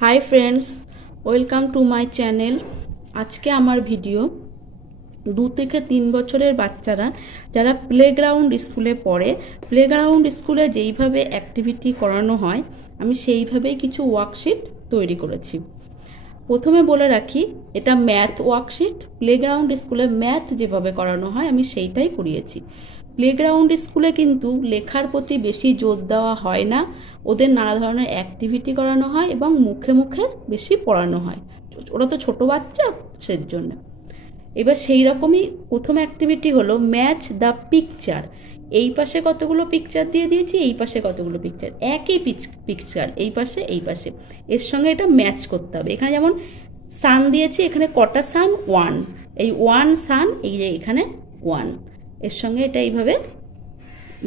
High friends welcome to my channel. आज के आमार भिडियो 2 থেকে 3 বছরের বাচ্চারা যারা প্লেগ্রাউন্ড স্কুলে পড়ে প্লেগ্রাউন্ড স্কুলে যেইভাবে অ্যাক্টিভিটি করানো হয় আমি সেইভাবেই কিছু ওয়ার্কশিট তৈরি করেছি। প্রথমে বলে রাখি এটা ম্যাথ ওয়ার্কশিট। প্লেগ্রাউন্ড স্কুলে ম্যাথ যেভাবে করানো হয় আমি সেইটাই করিয়েছি। প্লেগ্রাউন্ড স্কুলে কিন্তু লেখার প্রতি বেশি জোর দেওয়া হয় না, ওদের নানা ধরনের অ্যাক্টিভিটি করানো হয় এবং মুখে মুখে বেশি পড়ানো হয়। ওরা তো ছোট বাচ্চা, সেই জন্য এবার সেই রকমই প্রথম অ্যাক্টিভিটি হলো ম্যাচ দ্য পিকচার। এই পাশে কতগুলো পিকচার দিয়ে দিয়েছি, এই পাশে কতগুলো পিকচার, একই পিকচার এই পাশে এই পাশে, এর সঙ্গে এটা ম্যাচ করতে হবে। এখানে যেমন সান দিয়েছি, এখানে কটা সান? 1। এই 1 সান, এই যে এখানে 1, এর সঙ্গে এটা এইভাবে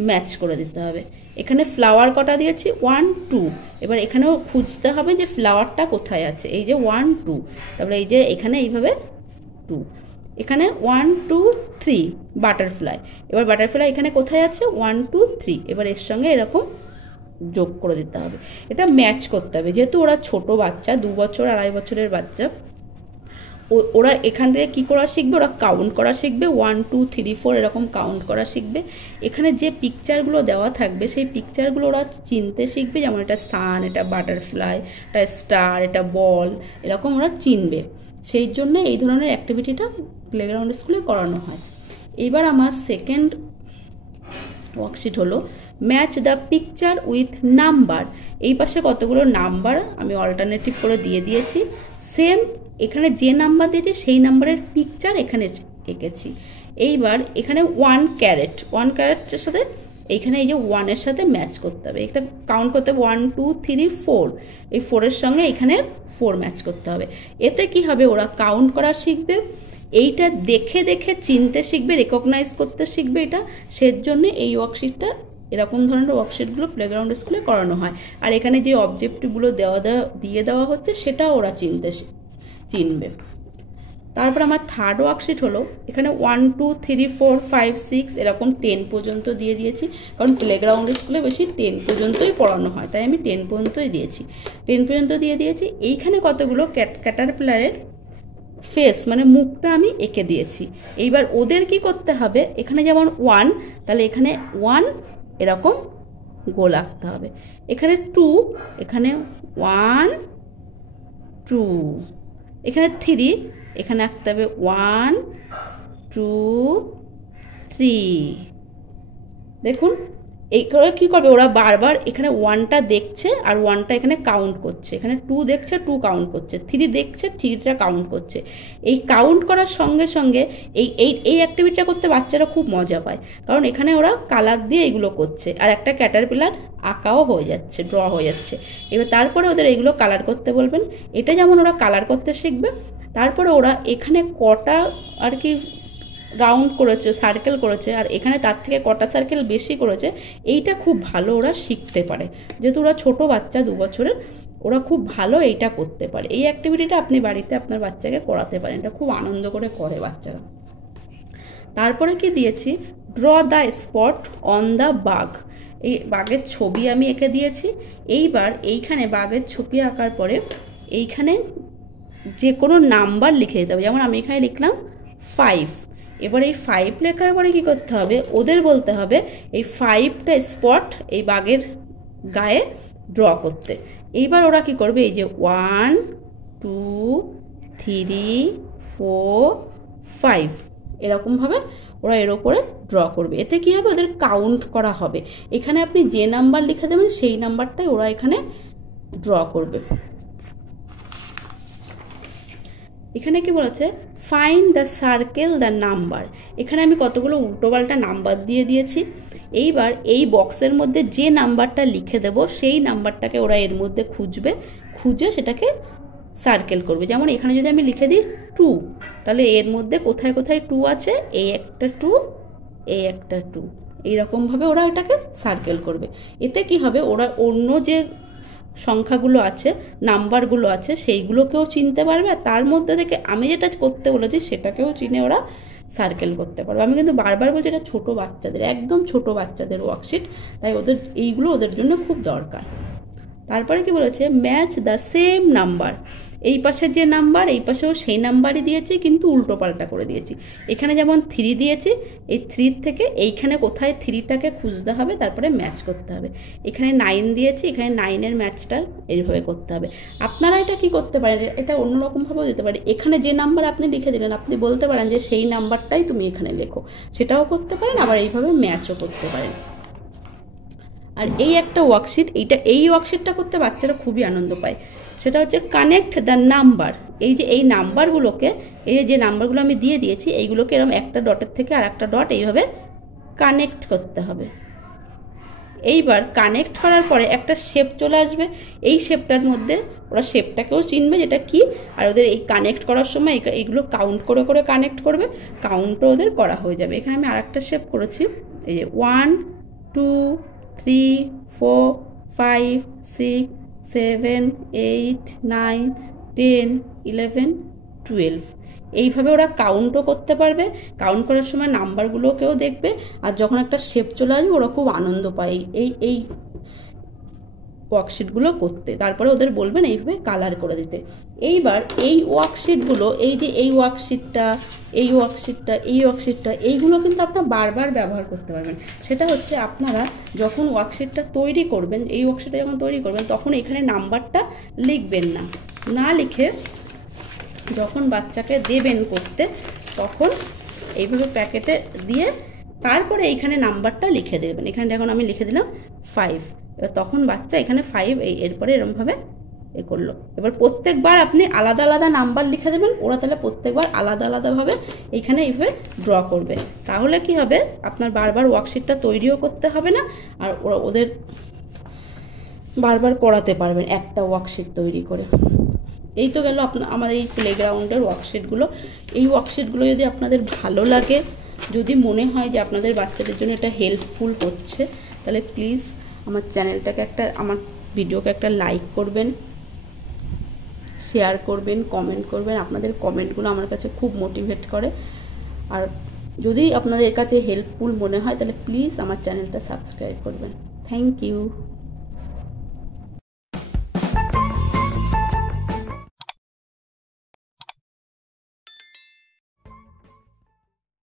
ম্যাচ করে দিতে হবে। এখানে ফ্লাওয়ার কটা দিয়েছি? 1 2। এবার এখানেও খুঁজতে হবে যে ফ্লাওয়ারটা কোথায় আছে। এই যে 1 2, তারপরে এই যে এখানে এইভাবে 2, এখানে 1 2 3 বাটারফ্লাই। এবার বাটারফ্লাই এখানে কোথায় আছে? 1 2 3। এবার এর সঙ্গে এরকম যোগ করে দিতে হবে, এটা ম্যাচ করতে হবে। যেহেতু ওরা ছোট বাচ্চা, 2 বছর 2.5 বছরের বাচ্চা, ওরা এখান থেকে কি করা শিখবে? ওরা কাউন্ট করা শিখবে, 1 2 3 4 এরকম কাউন্ট করা শিখবে। এখানে যে পিকচারগুলো দেওয়া থাকবে সেই পিকচারগুলো ওরা চিনতে শিখবে, যেমন এটা সান, এটা বাটারফ্লাই, এটা স্টার, এটা বল, এরকম ওরা চিনবে। সেই জন্য এই ধরনের অ্যাক্টিভিটিটা প্লেগ্রাউন্ড স্কুলে করানো হয়। এবার আমার সেকেন্ড ওয়ার্কশিট হলো match the picture with number. এই পাশে কতগুলো নাম্বার আমি অল্টারনেটিভ করে দিয়ে দিয়েছি। সেম এখানে যে নাম্বার দিয়েছি সেই নাম্বারের পিকচার এখানে এঁকেছি। এইবার এখানে 1 ক্যারেটের সাথে এইখানে এই যে 1 এর সাথে ম্যাচ করতে হবে। এটা কাউন্ট করতে হবে 1 2 3 4, এই 4 এর সঙ্গে এখানে 4 ম্যাচ করতে হবে। এতে কি হবে? ওরা কাউন্ট করা শিখবে, এইটা দেখে দেখে চিনতে শিখবে, রেকগনাইজ করতে শিখবে। এটা সেজন্য এই ওয়ার্কশিটটা, এরকম ধরনের ওয়ার্কশিটগুলো প্লেগ্রাউন্ড স্কুলে করানো হয়। আর এখানে যে অবজেক্টিভগুলো দিয়ে দেওয়া হচ্ছে সেটাও ওরা চিনবে। তারপর আমার থার্ড ওয়ার্কশিট হলো এখানে 1 2 3 4 5 6 এরকম 10 পর্যন্ত দিয়ে দিয়েছি, কারণ প্লেগ্রাউন্ড স্কুলে বেশি 10 পর্যন্তই পড়ানো হয়, তাই আমি 10 পর্যন্তই দিয়েছি। 10 পর্যন্ত দিয়ে দিয়েছি। এইখানে কতগুলো ক্যাটারপিলারের ফেস মানে মুখটা আমি এঁকে দিয়েছি। এইবার ওদের কি করতে হবে? এখানে যেমন 1, তাহলে এখানে 1 এরকম গোল আঁকতে হবে। এখানে 2, এখানে 1 2, এখানে 3, এখানে আঁকতে হবে 1 2 3। দেখুন এই করে কি করবে? ওরা বারবার এখানে 1টা দেখছে আর 1টা এখানে কাউন্ট করছে, এখানে 2 দেখছে 2 কাউন্ট করছে, 3 দেখছে 3টা কাউন্ট করছে। এই কাউন্ট করার সঙ্গে সঙ্গে এই অ্যাক্টিভিটিটা করতে বাচ্চারা খুব মজা পায়, কারণ এখানে ওরা কালার দিয়ে এগুলো করছে আর একটা ক্যাটারপিলার আঁকাও হয়ে যাচ্ছে, ড্র হয়ে যাচ্ছে। এবার তারপরে ওদের এগুলো কালার করতে বলবেন। এটা যেমন ওরা কালার করতে শিখবে, তারপরে ওরা এখানে কটা আর কি রাউন্ড করেছে, সার্কেল করেছে, আর এখানে তার থেকে কটা সার্কেল বেশি করেছে, এইটা খুব ভালো ওরা শিখতে পারে। যেহেতু ওরা ছোট বাচ্চা, 2 বছরের, ওরা খুব ভালো এইটা করতে পারে। এই অ্যাক্টিভিটিটা আপনি বাড়িতে আপনার বাচ্চাকে করাতে পারেন, এটা খুব আনন্দ করে করে বাচ্চারা। তারপরে কি দিয়েছি? Draw the spot on the বাঘ। এই বাঘের ছবি আমি এঁকে দিয়েছি। এইবার এইখানে বাঘের ছবি আঁকার পরে এইখানে যে কোনো নাম্বার লিখে দিতে হবে। যেমন আমি এখানে লিখলাম 5। এবার এই 5 লেখার পরে কি করতে হবে? ওদের বলতে হবে এই 5টা স্পট এই বাঘের গায়ে ড্র করতে। এইবার ওরা কি করবে? এই যে 1 2 3 4 5 এরকমভাবে ওরা এর ওপরে ড্র করবে। এতে কি হবে? ওদের কাউন্ট করা হবে। এখানে আপনি যে নাম্বার লিখে দেবেন সেই নাম্বারটাই ওরা এখানে ড্র করবে। এখানে কি বলেছে? Find the circle the number. এখানে আমি কতগুলো উল্টোপাল্টা নাম্বার দিয়ে দিয়েছি। এইবার এই বক্সের মধ্যে যে নাম্বারটা লিখে দেব সেই নাম্বারটাকে ওরা এর মধ্যে খুঁজে সেটাকে সার্কেল করবে। যেমন এখানে যদি আমি লিখে দিই 2, তাহলে এর মধ্যে কোথায় কোথায় 2 আছে? এই একটা 2, এই একটা 2, এইরকমভাবে ওরা এটাকে সার্কেল করবে। এতে কি হবে? ওরা অন্য যে সংখ্যাগুলো আছে, নাম্বারগুলো আছে, সেইগুলোকেও চিনতে পারবে, আর তার মধ্যে থেকে আমি যেটা করতে বলেছি সেটাকেও চিনে ওরা সার্কেল করতে পারবে। আমি কিন্তু বারবার বলছি এটা ছোট বাচ্চাদের, একদম ছোট বাচ্চাদের ওয়ার্কশিট, তাই এইগুলো ওদের জন্য খুব দরকার। তারপরে কি বলেছে, ম্যাচ দ্য সেম নাম্বার, এই পাশের যে নাম্বার এই পাশেও সেই নাম্বারই দিয়েছি, কিন্তু উল্টো পাল্টা করে দিয়েছি। এখানে যেমন 3 দিয়েছি, এই 3 থেকে এইখানে কোথায় 3টাকে খুঁজতে হবে, তারপরে ম্যাচ করতে হবে। এখানে 9 দিয়েছি, এখানে 9-এর ম্যাচটা এইভাবে করতে হবে। আপনারা এটা কি করতে পারেন, এটা অন্যরকমভাবেও দিতে পারেন। এখানে যে নাম্বার আপনি লিখে দিলেন, আপনি বলতে পারেন যে সেই নাম্বারটাই তুমি এখানে লেখো, সেটাও করতে পারেন, আবার এইভাবে ম্যাচও করতে পারেন। আর এই একটা ওয়ার্কশিট, এই ওয়ার্কশিটটা করতে বাচ্চারা খুবই আনন্দ পায়। সেটা হচ্ছে কানেক্ট দ্য নাম্বার। এই যে এই নাম্বারগুলোকে, এই যে নাম্বারগুলো আমি দিয়ে দিয়েছি, এইগুলোকে এরকম একটা ডটের থেকে আর একটা ডট এইভাবে কানেক্ট করতে হবে। এইবার কানেক্ট করার পরে একটা শেপ চলে আসবে, এই শেপটার মধ্যে ওরা শেপটাকেও চিনবে যেটা কি, আর ওদের এই কানেক্ট করার সময় এইগুলো কাউন্ট করে করে কানেক্ট করবে, কাউন্টও ওদের করা হয়ে যাবে। এখানে আমি আরেকটা শেপ করেছি, এই যে 1 2 3 4 5 6 7 8 9 10 11 12, এইভাবে ওরা কাউন্টও করতে পারবে। কাউন্ট করার সময় নাম্বারগুলোকেও দেখবে, আর যখন একটা শেপ চলে আসবে ওরা খুব আনন্দ পায় এই ওয়ার্কশিটগুলো করতে। তারপরে ওদের বলবেন এইভাবে কালার করে দিতে। এইবার এই ওয়ার্কশিটগুলো, এই যে এই ওয়ার্কশিটটা, এই ওয়ার্কশিটটা, এই ওয়ার্কশিটটা, এইগুলো কিন্তু আপনারা বারবার ব্যবহার করতে পারবেন। সেটা হচ্ছে আপনারা যখন ওয়ার্কশিটটা তৈরি করবেন, এই ওয়ার্কশিটটা যখন তৈরি করবেন, তখন এখানে নাম্বারটা লিখবেন না, না লিখে যখন বাচ্চাকে দেবেন করতে, তখন এইভাবে প্যাকেটে দিয়ে তারপরে এইখানে নাম্বারটা লিখে দেবেন। এখানে দেখুন আমি লিখে দিলাম 5, এবার তখন বাচ্চা এখানে 5 এরপরে এরকমভাবে করলো। এবার প্রত্যেকবার আপনি আলাদা আলাদা নাম্বার লিখে দেবেন, ওরা তাহলে প্রত্যেকবার আলাদা আলাদাভাবে এইখানে এইভাবে ড্র করবে। তাহলে কি হবে, আপনার বারবার ওয়ার্কশিটটা তৈরিও করতে হবে না, আর ওদের বারবার করাতে পারবেন একটা ওয়ার্কশিট তৈরি করে। এই তো গেল আমাদের এই প্লেগ্রাউন্ডের ওয়ার্কশিটগুলো। এই ওয়ার্কশিটগুলো যদি আপনাদের ভালো লাগে, যদি মনে হয় যে আপনাদের বাচ্চাদের জন্য এটা হেল্পফুল হচ্ছে, তাহলে প্লিজ আমার চ্যানেলটাকে আমার ভিডিওকে একটা লাইক করবেন, শেয়ার করবেন, কমেন্ট করবেন। আপনাদের কমেন্টগুলো আমার কাছে খুব মোটিভেট করে। আর যদি আপনাদের কাছে হেল্পফুল মনে হয়, তাহলে প্লিজ আমার চ্যানেলটা সাবস্ক্রাইব করবেন। Thank you.